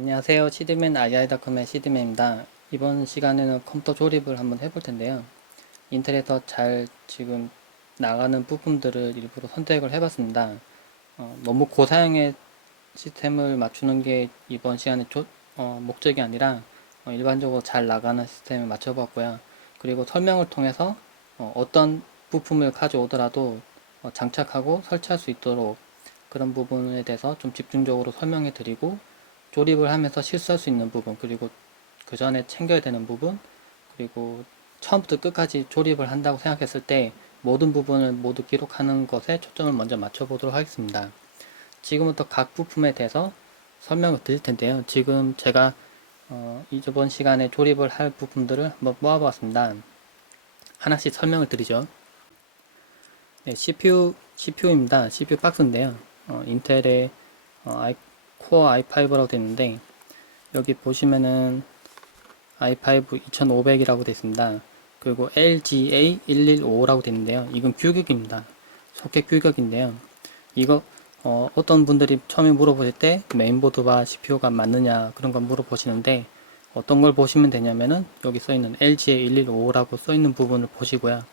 안녕하세요. 시드맨 ii닷컴의 시드맨입니다. 이번 시간에는 컴퓨터 조립을 한번 해볼 텐데요. 인텔에서 잘 지금 나가는 부품들을 일부러 선택을 해봤습니다. 너무 고사양의 시스템을 맞추는 게 이번 시간의 목적이 아니라 일반적으로 잘 나가는 시스템을 맞춰봤고요. 그리고 설명을 통해서 떤 부품을 가져오더라도 장착하고 설치할 수 있도록 그런 부분에 대해서 좀 집중적으로 설명해 드리고, 조립을 하면서 실수할 수 있는 부분, 그리고 그 전에 챙겨야 되는 부분, 그리고 처음부터 끝까지 조립을 한다고 생각했을 때 모든 부분을 모두 기록하는 것에 초점을 먼저 맞춰보도록 하겠습니다. 지금부터 각 부품에 대해서 설명을 드릴 텐데요. 지금 제가 이번 시간에 조립을 할 부품들을 한번 모아보았습니다. 하나씩 설명을 드리죠. 네, CPU입니다. CPU 박스인데요. 인텔의 코어 i5라고 되어 있는데, 여기 보시면은 i5 2500이라고 되어 있습니다. 그리고 LGA115라고 되어 있는데요. 이건 규격입니다. 소켓 규격인데요. 이거 어떤 분들이 처음에 물어보실 때 메인보드와 CPU가 맞느냐 그런 거 물어보시는데, 어떤 걸 보시면 되냐면은 여기 써있는 LGA115라고 써있는 부분을 보시고요.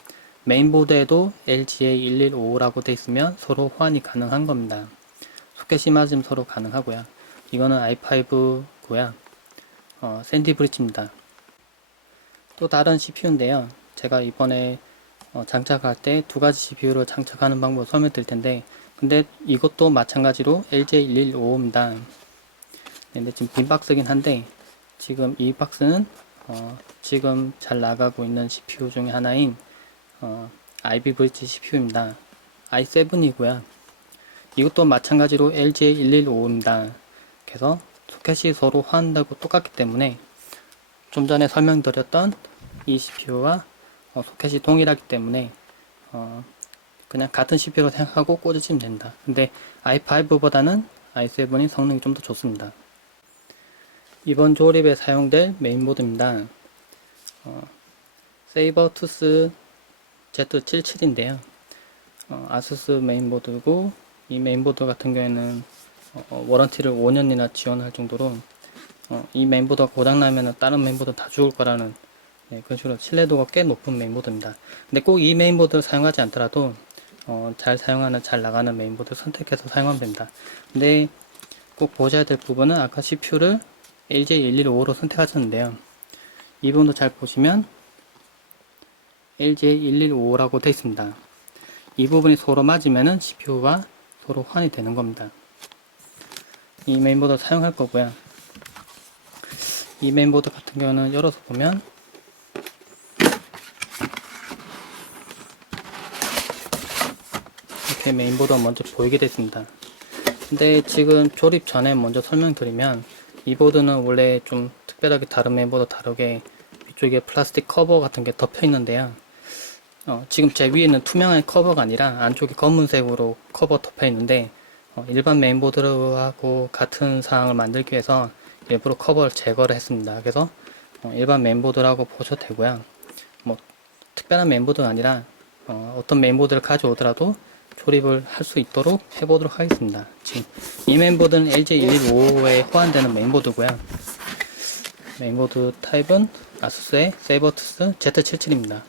메인보드에도 LGA115라고 되어 있으면 서로 호환이 가능한 겁니다. 소켓이 맞으면 서로 가능하고요. 이거는 i5고요. 샌디 브릿지입니다. 또 다른 CPU인데요. 제가 이번에 장착할 때 두 가지 CPU를 장착하는 방법을 설명드릴 텐데, 근데 이것도 마찬가지로 LJ115입니다. 근데 지금 빈 박스긴 한데, 지금 이 박스는 지금 잘 나가고 있는 CPU 중에 하나인 IB 브릿지 CPU입니다. i7이고요. 이것도 마찬가지로 LJ115입니다. 그래서 소켓이 서로 호환되고 똑같기 때문에 좀 전에 설명드렸던 이 CPU와 소켓이 동일하기 때문에 그냥 같은 CPU로 생각하고 꽂으시면 된다. 근데 i5보다는 i7이 성능이 좀 더 좋습니다. 이번 조립에 사용될 메인보드입니다. 세이버투스 Z77인데요. 아수스 메인보드고, 이 메인보드 같은 경우에는 워런티를 5년이나 지원할 정도로 이 메인보드가 고장나면 다른 메인보드 다 죽을 거라는, 그런 식으로 신뢰도가 꽤 높은 메인보드입니다. 근데 꼭 이 메인보드를 사용하지 않더라도 잘 사용하는, 잘 나가는 메인보드 선택해서 사용하면 됩니다. 근데 꼭 보셔야 될 부분은 아까 CPU를 LJ115로 선택하셨는데요. 이 부분도 잘 보시면 LJ115라고 되어 있습니다. 이 부분이 서로 맞으면은 CPU와 서로 호환이 되는 겁니다. 이 메인보드 사용할 거고요. 이 메인보드 같은 경우는 열어서 보면 이렇게 메인보드가 먼저 보이게 됐습니다. 근데 지금 조립 전에 먼저 설명드리면, 이 보드는 원래 좀 특별하게 다른 메인보드 다르게 위쪽에 플라스틱 커버 같은 게 덮여 있는데요. 지금 제 위에는 투명한 커버가 아니라 안쪽에 검은색으로 커버 덮여 있는데, 일반 메인보드하고 같은 상황을 만들기 위해서 일부러 커버를 제거를 했습니다. 그래서 일반 메인보드라고 보셔도 되고요. 뭐 특별한 메인보드가 아니라 어떤 메인보드를 가져오더라도 조립을 할 수 있도록 해보도록 하겠습니다. 지금 이 메인보드는 LJ115에 호환되는 메인보드고요. 메인보드 타입은 아수스의 세이버투스 Z77입니다.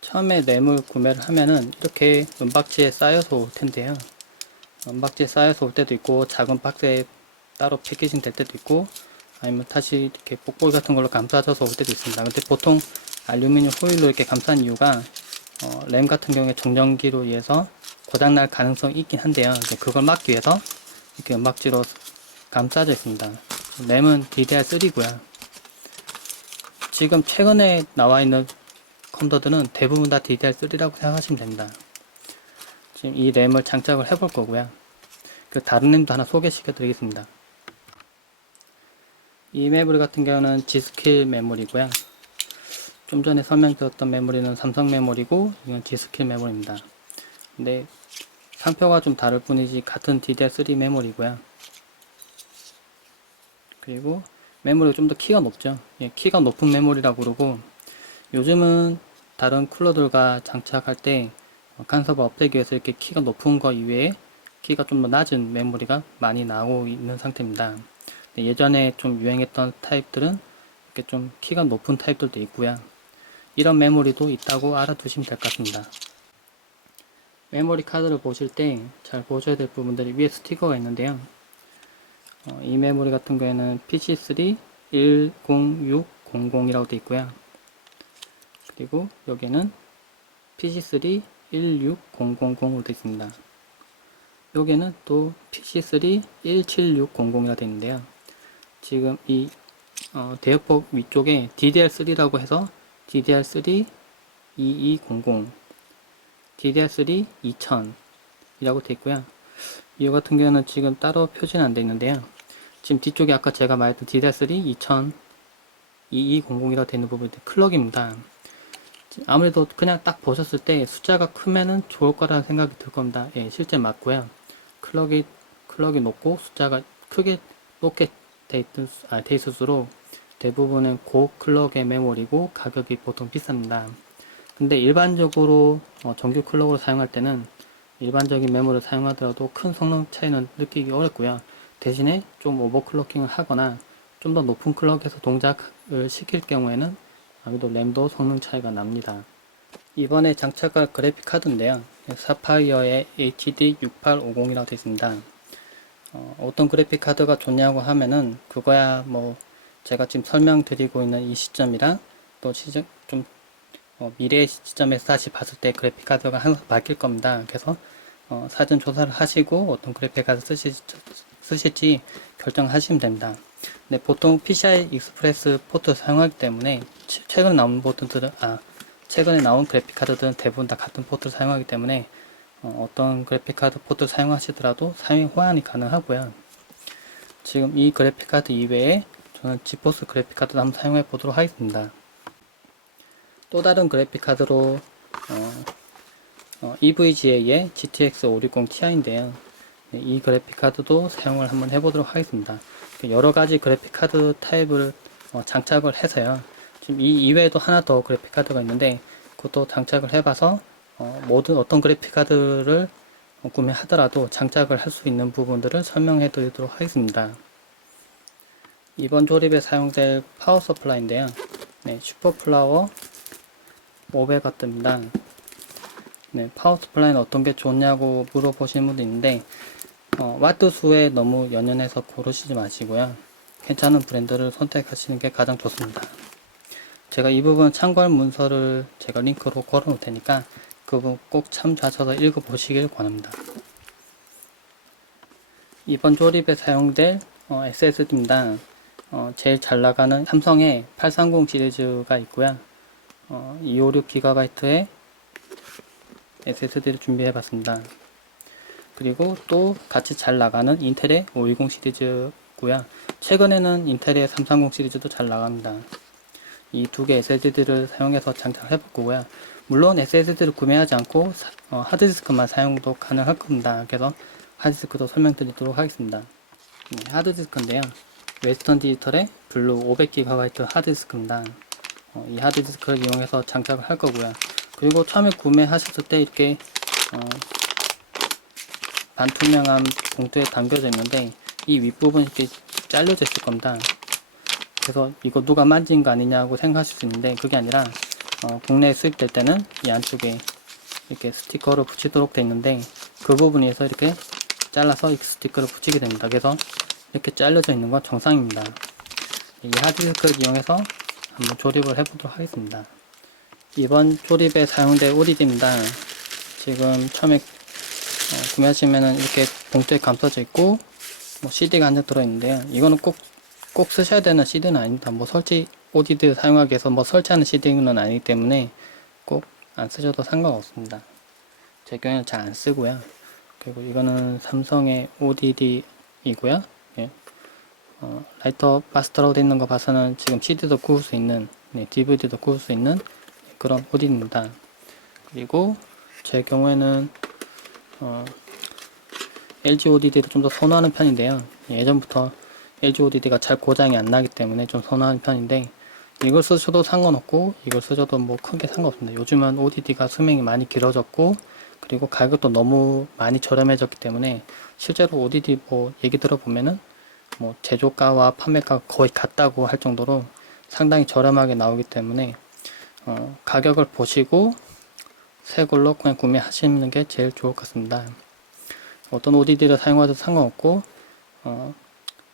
처음에 램을 구매를 하면은 이렇게 은박지에 쌓여서 올 텐데요. 은박지에 쌓여서 올 때도 있고, 작은 박스에 따로 패키징 될 때도 있고, 아니면 다시 이렇게 뽁뽁이 같은 걸로 감싸져서 올 때도 있습니다. 근데 보통 알루미늄 호일로 이렇게 감싼 이유가 램 같은 경우에 정전기로 인해서 고장날 가능성이 있긴 한데요. 그걸 막기 위해서 이렇게 은박지로 감싸져 있습니다. 램은 DDR3고요. 지금 최근에 나와 있는 컴퓨터들은 대부분 다 DDR3라고 생각하시면 됩니다. 지금 이 램을 장착을 해볼 거고요. 그 다른 램도 하나 소개시켜 드리겠습니다. 이 메모리 같은 경우는 G스킬 메모리고요. 좀 전에 설명드렸던 메모리는 삼성 메모리고, 이건 G스킬 메모리입니다. 근데 상표가 좀 다를 뿐이지 같은 DDR3 메모리고요. 그리고 메모리가 좀 더 키가 높죠. 키가 높은 메모리라고 그러고, 요즘은 다른 쿨러들과 장착할 때 간섭을 없애기 위해서 이렇게 키가 높은 거 이외에 키가 좀 더 낮은 메모리가 많이 나오고 있는 상태입니다. 예전에 좀 유행했던 타입들은 이렇게 좀 키가 높은 타입들도 있고요. 이런 메모리도 있다고 알아두시면 될 것 같습니다. 메모리 카드를 보실 때 잘 보셔야 될 부분들이 위에 스티커가 있는데요. 이 메모리 같은 경우에는 PC3 10600이라고 되어 있고요. 그리고 여기는 PC3 16000으로 되어 있습니다. 여기는 또 PC3 17600이라고 되어 있는데요. 지금 이 대역폭 위쪽에 DDR3라고 해서 DDR3 2200, DDR3 2000이라고 되어 있고요. 이 같은 경우는 지금 따로 표시는 안 되어 있는데요. 지금 뒤쪽에 아까 제가 말했던 DDR3 2000, 2200이라고 되어 있는 부분이 클럭입니다. 아무래도 그냥 딱 보셨을 때 숫자가 크면은 좋을 거라는 생각이 들 겁니다. 예, 실제 맞고요. 클럭이 높고 숫자가 높게 돼 있을수록 대부분은 고클럭의 메모리고 가격이 보통 비쌉니다. 근데 일반적으로 정규 클럭으로 사용할 때는 일반적인 메모리를 사용하더라도 큰 성능 차이는 느끼기 어렵고요. 대신에 좀 오버클럭킹을 하거나 좀 더 높은 클럭에서 동작을 시킬 경우에는 아무래도 램도 성능 차이가 납니다. 이번에 장착할 그래픽 카드인데요. 사파이어의 HD6850이라고 되어 있습니다. 어떤 그래픽 카드가 좋냐고 하면은 그거야 뭐 제가 지금 설명드리고 있는 이 시점이랑 또 좀 미래의 시점에서 다시 봤을 때 그래픽 카드가 항상 바뀔 겁니다. 그래서 사전 조사를 하시고 어떤 그래픽 카드 쓰실지 결정하시면 됩니다. 근데 보통 PCI 익스프레스 포트를 사용하기 때문에 최근에 나온 그래픽 카드들은 대부분 다 같은 포트를 사용하기 때문에 어떤 그래픽 카드 포트를 사용하시더라도 사용 호환이 가능하고요. 지금 이 그래픽 카드 이외에 저는 지포스 그래픽 카드도 한번 사용해 보도록 하겠습니다. 또 다른 그래픽 카드로 EVGA의 GTX 560 Ti인데요. 이 그래픽 카드도 사용을 한번 해보도록 하겠습니다. 여러가지 그래픽 카드 타입을 장착을 해서요. 지금 이 이외에도 하나 더 그래픽 카드가 있는데 그것도 장착을 해봐서 어떤 그래픽 카드를 구매하더라도 장착을 할 수 있는 부분들을 설명해 드리도록 하겠습니다. 이번 조립에 사용될 파워 서플라이인데요. 네, 슈퍼플라워 500W입니다. 네, 파워 서플라이는 어떤 게 좋냐고 물어보시는 분도 있는데 와트 수에 너무 연연해서 고르시지 마시고요. 괜찮은 브랜드를 선택하시는 게 가장 좋습니다. 제가 이 부분 참고할 문서를 제가 링크로 걸어 놓을 테니까 그 부분 꼭 참조하셔서 읽어 보시길 권합니다. 이번 조립에 사용될 SSD입니다. 제일 잘 나가는 삼성의 830 시리즈가 있고요. 256GB의 SSD를 준비해 봤습니다. 그리고 또 같이 잘 나가는 인텔의 520 시리즈고요. 최근에는 인텔의 330 시리즈도 잘 나갑니다. 이 두 개 SSD를 사용해서 장착을 해볼 거고요. 물론 SSD를 구매하지 않고 하드디스크만 사용도 가능할 겁니다. 그래서 하드디스크도 설명드리도록 하겠습니다. 네, 하드디스크인데요. 웨스턴 디지털의 블루 500GB 하드디스크입니다. 이 하드디스크를 이용해서 장착을 할 거고요. 그리고 처음에 구매하셨을 때 이렇게 반투명한 봉투에 담겨져 있는데 이 윗부분이 이렇게 잘려져 있을 겁니다. 그래서 이거 누가 만진 거 아니냐고 생각하실 수 있는데 그게 아니라 국내에 수입될 때는 이 안쪽에 이렇게 스티커를 붙이도록 되어 있는데 그 부분에서 이렇게 잘라서 이 스티커를 붙이게 됩니다. 그래서 이렇게 잘려져 있는 건 정상입니다. 이 하드디스크를 이용해서 한번 조립을 해보도록 하겠습니다. 이번 조립에 사용될 OLED입니다. 지금 처음에 구매하시면은 이렇게 봉투에 감싸져 있고 CD가 한 장 들어있는데요. 이거는 꼭 쓰셔야 되는 CD는 아닙니다. OLED 사용하기 위해서 설치하는 CD는 아니기 때문에 꼭 안 쓰셔도 상관없습니다. 제 경우에는 잘 안 쓰고요. 그리고 이거는 삼성의 OLED이고요. 예. 라이터 마스터라고 되어 있는 거 봐서는 지금 CD도 구울 수 있는, DVD도 구울 수 있는 그런 OLED입니다. 그리고 제 경우에는 LG OLED를 좀 더 선호하는 편인데요. 예전부터 LG OLED가 잘 고장이 안 나기 때문에 좀 선호하는 편인데 이걸 쓰셔도 상관없고 이걸 쓰셔도 크게 상관없습니다. 요즘은 OLED가 수명이 많이 길어졌고 그리고 가격도 너무 많이 저렴해졌기 때문에 실제로 OLED 얘기 들어보면은 뭐 제조가와 판매가가 거의 같다고 할 정도로 상당히 저렴하게 나오기 때문에 가격을 보시고 새 걸로 그냥 구매하시는 게 제일 좋을 것 같습니다. 어떤 ODD를 사용하셔도 상관없고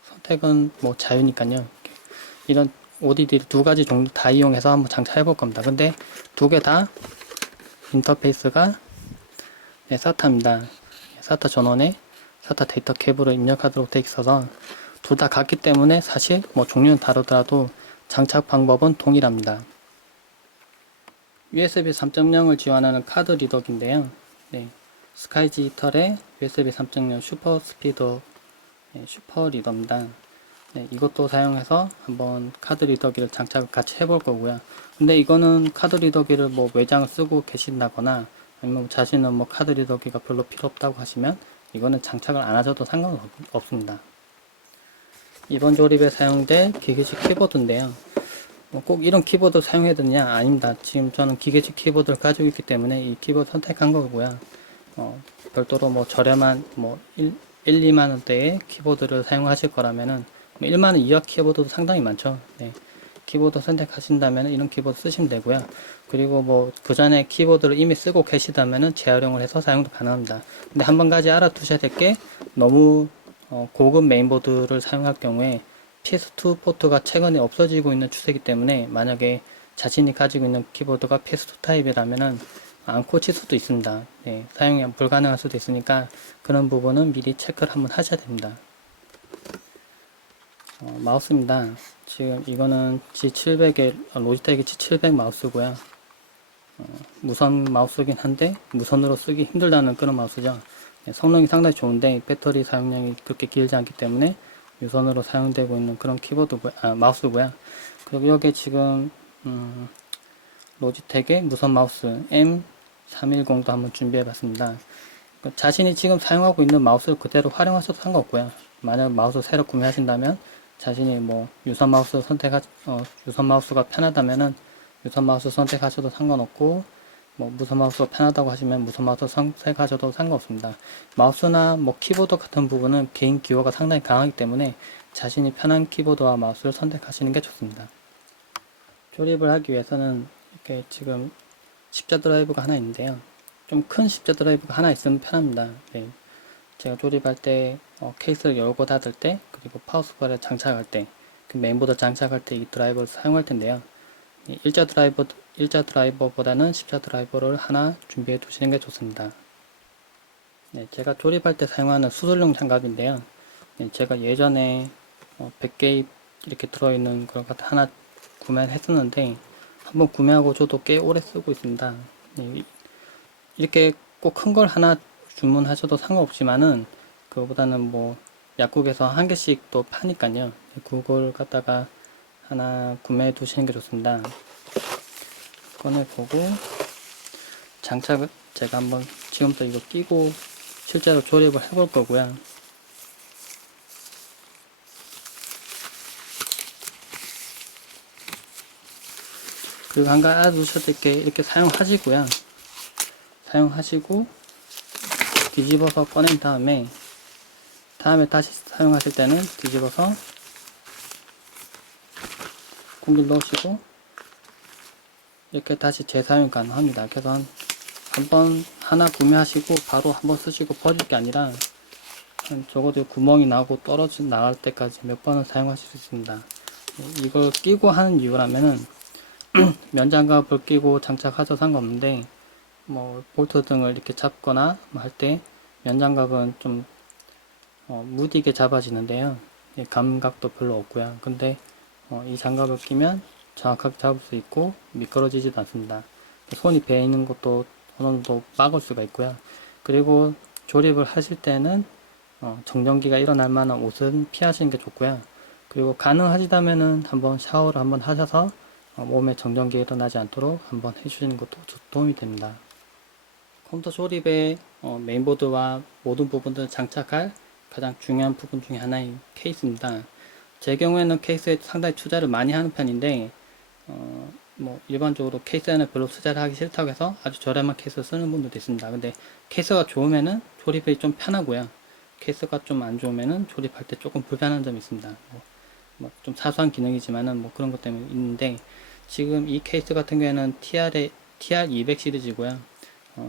선택은 뭐 자유니까요. 이런 ODD 두 가지 종류 다 이용해서 한번 장착해 볼 겁니다. 근데 두 개 다 인터페이스가 SATA입니다. SATA 전원에 SATA 데이터 케이블을 입력하도록 되어 있어서 둘 다 같기 때문에 사실 뭐 종류는 다르더라도 장착 방법은 동일합니다. USB 3.0을 지원하는 카드 리더기인데요. 네, 스카이디지털의 USB 3.0 슈퍼 스피더 슈퍼 리더입니다. 네, 이것도 사용해서 한번 카드 리더기를 장착을 같이 해볼 거고요. 근데 이거는 카드 리더기를 뭐 외장을 쓰고 계신다거나 아니면 자신은 뭐 카드 리더기가 별로 필요 없다고 하시면 이거는 장착을 안 하셔도 상관없습니다. 이번 조립에 사용될 기계식 키보드인데요. 꼭 이런 키보드 사용해야 되느냐? 아닙니다. 지금 저는 기계식 키보드를 가지고 있기 때문에 이 키보드 선택한 거고요. 별도로 뭐 저렴한 뭐 1, 2만원대의 키보드를 사용하실 거라면은 1만원 이하 키보드도 상당히 많죠. 네. 키보드 선택하신다면 이런 키보드 쓰시면 되고요. 그리고 뭐 그 전에 키보드를 이미 쓰고 계시다면 재활용을 해서 사용도 가능합니다. 근데 한 가지 알아두셔야 될 게 너무 고급 메인보드를 사용할 경우에 PS2 포트가 최근에 없어지고 있는 추세이기 때문에 만약에 자신이 가지고 있는 키보드가 PS2 타입이라면은 안 꽂힐 수도 있습니다. 네, 사용이 불가능할 수도 있으니까 그런 부분은 미리 체크를 한번 하셔야 됩니다. 마우스입니다. 지금 이거는 G700의 로지텍의 G700 마우스고요. 무선 마우스긴 한데 무선으로 쓰기 힘들다는 그런 마우스죠. 네, 성능이 상당히 좋은데 배터리 사용량이 그렇게 길지 않기 때문에 유선으로 사용되고 있는 그런 마우스고요. 그리고 여기에 지금 로지텍의 무선 마우스 M310도 한번 준비해 봤습니다. 자신이 지금 사용하고 있는 마우스를 그대로 활용하셔도 상관없고요. 만약 마우스 새로 구매하신다면 자신이 뭐 유선 마우스가 편하다면은 유선 마우스 선택하셔도 상관없고 뭐 무선 마우스가 편하다고 하시면 무선 마우스 선택하셔도 상관없습니다. 마우스나 뭐 키보드 같은 부분은 개인 기호가 상당히 강하기 때문에 자신이 편한 키보드와 마우스를 선택하시는 게 좋습니다. 조립을 하기 위해서는 이렇게 지금 십자 드라이브가 하나 있는데요. 좀 큰 십자 드라이브가 하나 있으면 편합니다. 네. 제가 조립할 때 케이스를 열고 닫을 때 그리고 파워스바를 장착할 때 그 메인보드 장착할 때 이 드라이버를 사용할 텐데요. 일자 드라이버보다는 십자 드라이버를 하나 준비해 두시는 게 좋습니다. 네, 제가 조립할 때 사용하는 수술용 장갑인데요. 네, 제가 예전에 100개 이렇게 들어있는 걸 하나 구매를 했었는데 한번 구매하고 저도 꽤 오래 쓰고 있습니다. 네, 이렇게 꼭 큰 걸 하나 주문하셔도 상관없지만은 그거보다는 뭐 약국에서 한 개씩 또 파니까요. 그걸 갖다가 하나 구매해 두시는 게 좋습니다. 꺼내보고 장착을 제가 한번 지금부터 이거 끼고 실제로 조립을 해볼 거고요. 그리고 한 가지 알아두셔야 될 게 이렇게 사용하시고요. 사용하시고 뒤집어서 꺼낸 다음에 다시 사용하실 때는 뒤집어서 공기를 넣으시고 이렇게 다시 재사용 가능합니다. 그래서 한번 하나 구매하시고 바로 한번 쓰시고 버릴 게 아니라 적어도 구멍이 나고 나갈 때까지 몇 번은 사용하실 수 있습니다. 이걸 끼고 하는 이유라면은 면장갑을 끼고 장착하셔도 상관없는데 뭐 볼트 등을 이렇게 잡거나 할 때 면장갑은 좀 무디게 잡아지는데요. 감각도 별로 없고요. 근데 이 장갑을 끼면 정확하게 잡을 수 있고 미끄러지지도 않습니다. 손이 베어 있는 것도 어느 정도 막을 수가 있고요. 그리고 조립을 하실 때는 정전기가 일어날 만한 옷은 피하시는 게 좋고요. 그리고 가능하시다면은 한번 샤워를 한번 하셔서 몸에 정전기가 일어나지 않도록 한번 해주시는 것도 도움이 됩니다. 컴퓨터 조립에 메인보드와 모든 부분들을 장착할 가장 중요한 부분 중에 하나인 케이스입니다. 제 경우에는 케이스에 상당히 투자를 많이 하는 편인데 뭐 일반적으로 케이스에는 별로 투자를 하기 싫다고 해서 아주 저렴한 케이스를 쓰는 분들도 있습니다. 근데 케이스가 좋으면은 조립이 좀 편하고요. 케이스가 좀 안 좋으면은 조립할 때 조금 불편한 점이 있습니다. 뭐 좀 사소한 기능이지만은 뭐 그런 것 때문에 있는데, 지금 이 케이스 같은 경우에는 TR200 시리즈고요.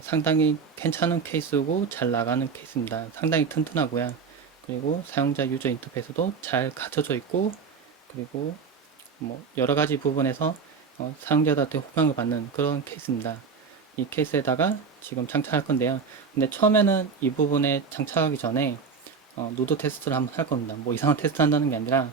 상당히 괜찮은 케이스고 잘 나가는 케이스입니다. 상당히 튼튼하고요. 그리고 사용자 유저 인터페이스도 잘 갖춰져 있고, 그리고 뭐 여러 가지 부분에서 사용자들한테 호평을 받는 그런 케이스입니다. 이 케이스에다가 지금 장착할 건데요. 근데 처음에는 이 부분에 장착하기 전에 노드 테스트를 한번 할 겁니다. 뭐 이상한 테스트 한다는 게 아니라,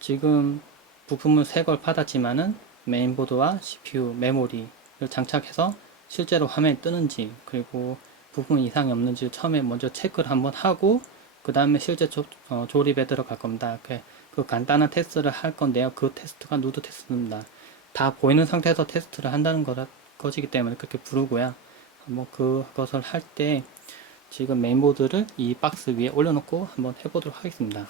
지금 부품을 새 걸 받았지만은 메인보드와 CPU, 메모리를 장착해서 실제로 화면이 뜨는지, 그리고 부품 이상이 없는지 처음에 먼저 체크를 한번 하고 그 다음에 실제 조립에 들어갈 겁니다. 그 간단한 테스트를 할 건데요. 그 테스트가 누드 테스트입니다. 다 보이는 상태에서 테스트를 한다는 거지기 때문에 그렇게 부르고요. 뭐 그것을 할 때 지금 메인보드를 이 박스 위에 올려놓고 한번 해보도록 하겠습니다.